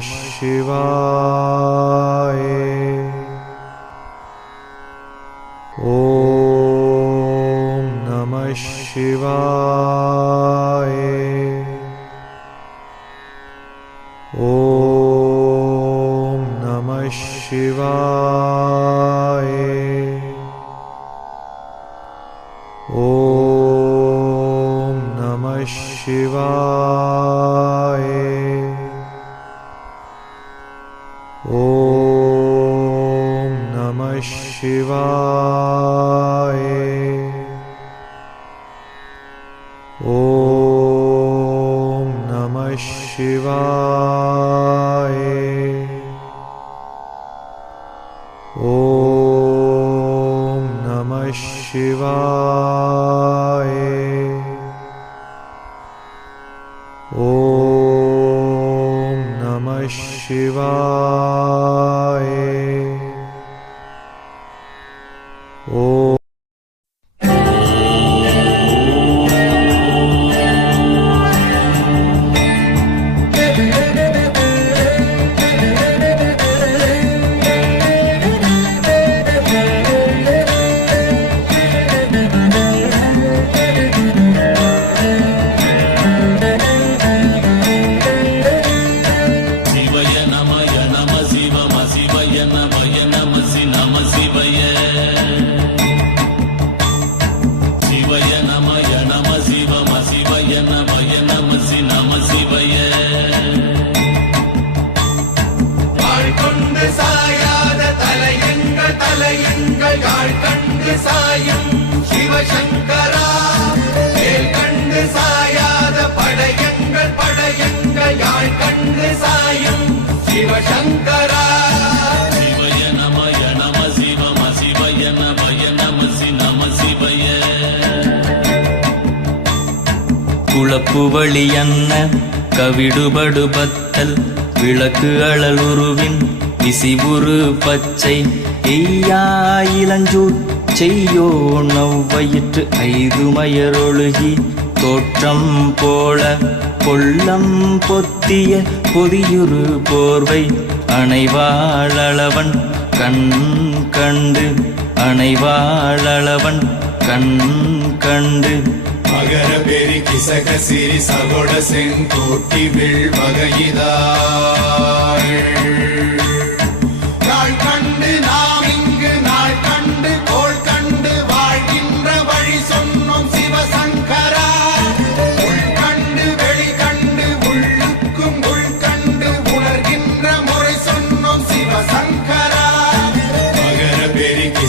शिवाय। ॐ नमः शिवाय। ॐ नमः शिवाय। ॐ नमः शिवाय शिवाय। ॐ नमः शिवाय। ॐ नमः शिवाय। ॐ नमः शिवाय தலையங்கள் யாழ் கண்டு சாயும் சிவசங்கரா. வேல் கண்டு சாயாத படையங்கள் படையங்கள் யாழ் கண்டு சாயும் சிவசங்கரா. சிவய நமய நம சிவம சிவய நமய நம நம சிவய. குழப்பு வழியன்ன கவிடுபடு பத்தல் விளக்கு அழல் உருவின் விசிபுரு பச்சை எய்யா இளஞ்சூர் செய்யோ நவ்வயிற்று ஐதுமயரொழுகி தோற்றம் போல கொள்ளம் பொத்திய பொதியுரு போர்வை அணைவாளவன் கண் கண்டு அணைவாளவன் கண் கண்டு. மகர பெரி கிசக சிறி சகோட செங்கோட்டி வில் வகையிதாள்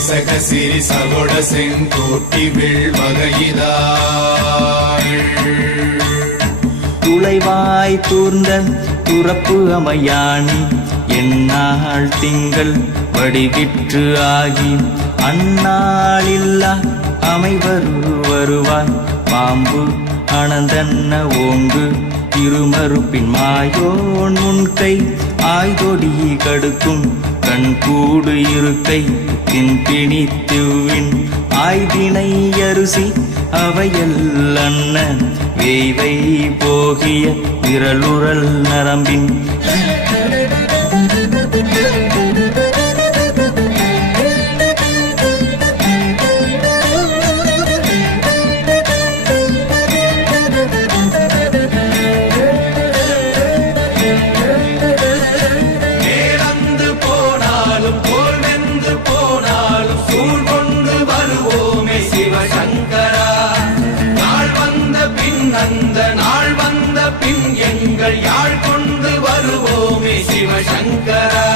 பெரி கிசக சிறி சகோட செங்கோட்டி வில்வகைதாள் துளைவாய் தூர்ந்த துறப்பு அமையாணி எந்நாள் திங்கள் வடிவிற்று ஆகி அந்நாளில்லா அமைவரு வருவாய். பாம்பு அனந்தன்ன ஓங்கு இருமறுப்பின் மாயோன் முன்கை ஆய்தொடி கடுக்கும் கண்கூடு இருக்கை தின்பிணித்துவின் ஆய்தினை அரிசி அவையல் வேய்வை போகிய விரலுரல் நரம்பின். எங்கள் யாழ் கொண்டு வருவோமே சிவசங்கரா.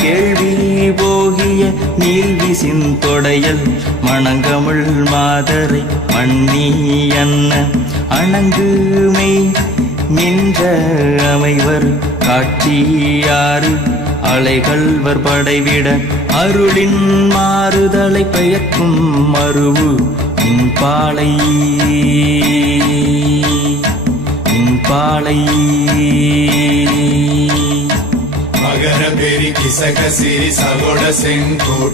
கேள்வி போகிய நீல்விசின் தொடையல் மணங்கமிழ் மாதரை மண்ணி அன்ன. அணங்குமை நின்ற அமைவர் காட்சியாறு அலைகள்வர் படைவிட அருளின் மாறுதலை பெயர்க்கும் மருவு பாலை மாலை. மகர பெரி கிசக சிறி சகோட செங்கோட்